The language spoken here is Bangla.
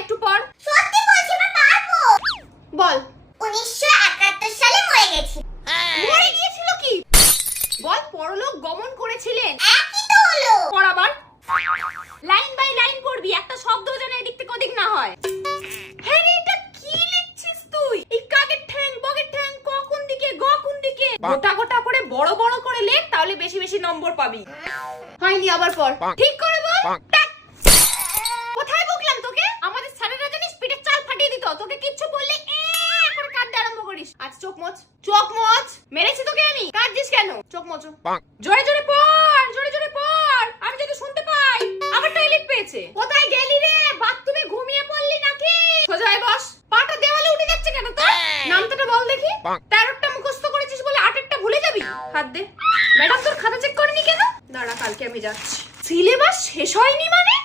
একটু পড়। সত্যি বলছি মা, পারবো। বল। 1971 সালে মরে গেছি। মরে গিয়েছিল কি? বল পরলোক গমন করেছিলেন। একই তো হলো। পড় আবার। লাইন বাই লাইন পড়বি, একটা শব্দ যেন এদিক থেকে ওদিক না হয়। হ্যাঁ রে, এটা কি লিখছিস তুই? এই কাকের ঠ্যাং, বগের ঠ্যাং, ক কোন দিকে, গ কোন দিকে? গোটা গোটা করে বড় বড় করে লেখ, তাহলে বেশি বেশি নম্বর পাবি। হয়নি, আবার পড়। ঠিক করে বল। কোথায় বকলাম তোকে? আমাদের স্যারেরা জানিস পিঠে চাল ফাটিয়ে দিত, তোকে কিচ্ছু বললে এখন কাঁদতে আরম্ভ করিস। আজ চোখ মোচ, চোখ মোচ। মেরেছি তোকে আমি, কাঁদছিস কেন? চোখ মোচ। জোরে জোরে পড়, জোরে জোরে পড়, আমি যাতে শুনতে পাই। আবার টয়লেট পেয়েছে। কোথায় গেলি রে? বাথরুমে ঘুমিয়ে পড়লি নাকি? সোজা হয়ে বস। পাটা দেওয়ালে উঠে যাচ্ছে কেন তোর? নামটা বল দেখি। 13টা মুখস্থ করেছিস বলে 8টা ভুলে যাবি? হাত দে। ম্যাডাম তোর খাতা চেক করেনি কেন? দাঁড়া, কালকে আমি যাচ্ছি। সিলেবাস শেষ হয়নি মানে?